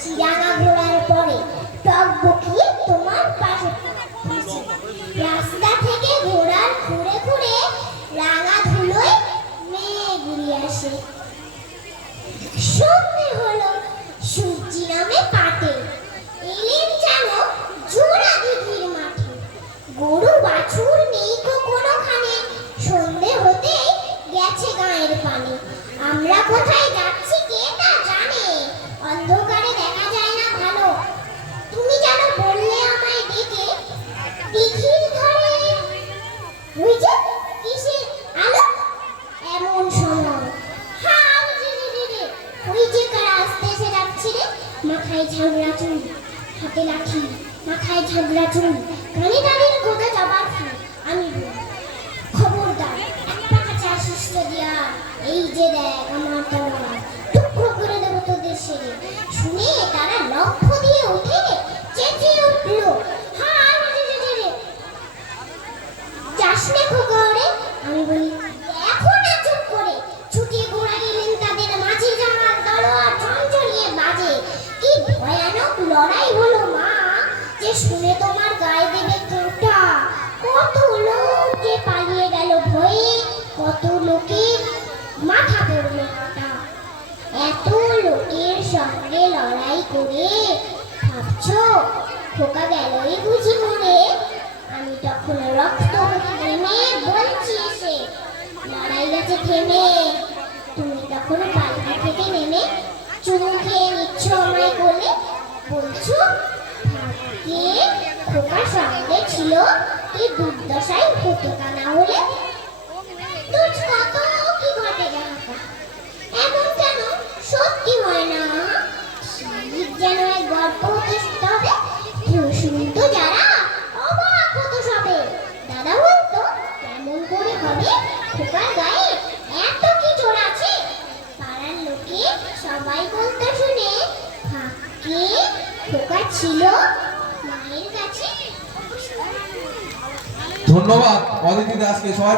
চিরাঙা ঘোড়ার পরে টক বকিয়ে তোমার পাশে রাস্তা থেকে ঘোড়ার ঘুরে ঘুরে রাঙা ধুলোয় মেয়ে ঘুরিয়ে আসে। সন্ধে হলো, সূর্যি নামে পাটে এলেন যেন জোড়া দিঘির মাঠে। গরু বাছুর নেই তো কোনোখানে, সন্ধে হতেই গেছে গায়ের পানে। আমরা কোথায় যাচ্ছি কে তা জানে, অন্ধকারে দেখা যায় না ভালো। তুমি যেন বললে আমায় ডেকে, দিঘির ধারে ওই যে কিসের আলো এমন সময়। হাল রে ওই যে কারা আস্তে এসে যাচ্ছে রে, মাথায় ঝাগড়া চুল, হাতে লাঠি, মাথায় ঝাগড়া চুল, কানে তাদের গোদা জবার ফুল। আমি বলি, খবরদার এক পাকা চাষিস দিয়া, এই যে দেখ আমার তলোয়ার, টুকরো করে দেবো তোদের সেরে। শুনে তারা লক্ষ্য দিয়ে উঠে চেঁচিয়ে উঠল, হাল রে যাস নে খোকা ওরে। আমি বলি, দেখো না চুপ করে। ছুটে ঘোড়া গেলেন তাদের মাঝে, জামার তলোয়ার ঝনঝনিয়ে বাজে। কি ভয়ানক লড়াই হলো মা, যে শুনে তোমার গায়ে দেবে কাঁটা। কত লোক যে পালিয়ে গেল ভয়ে, কত লোকের মাথা পড়ল কাটা। এত লোকের সঙ্গে লড়াই করে ভাবছো খোকা গেলই বুঝি মরে। আমি তখন রক্ত থেমে বলছি এসে, লড়াই গেছে থেমে। তুমি তখন পালকি থেকে নেমে চুমু খেয়ে নিচ্ছ আমায় কোলে, বলছো ভাগ্যে খোকার সঙ্গে ছিল, কি দুর্দশায় হতো তা না হলে। তোর কত কি ঘটে দেখা, এমন কেন সত্যি হয় না। ঠিক যেন এক গল্প হতে হবে, কেউ শুনতো যারা অবাক হতো সবে। দাদা বলতো, কেমন করে হবে খোকার গায়ে এত কি জোর আছে। পাড়ার লোকে সবাই বলতো শুনে, ভাগ্যে খোকা ছিল মায়ের কাছে। ধন্যবাদ অদিতি দাসকে। সবাই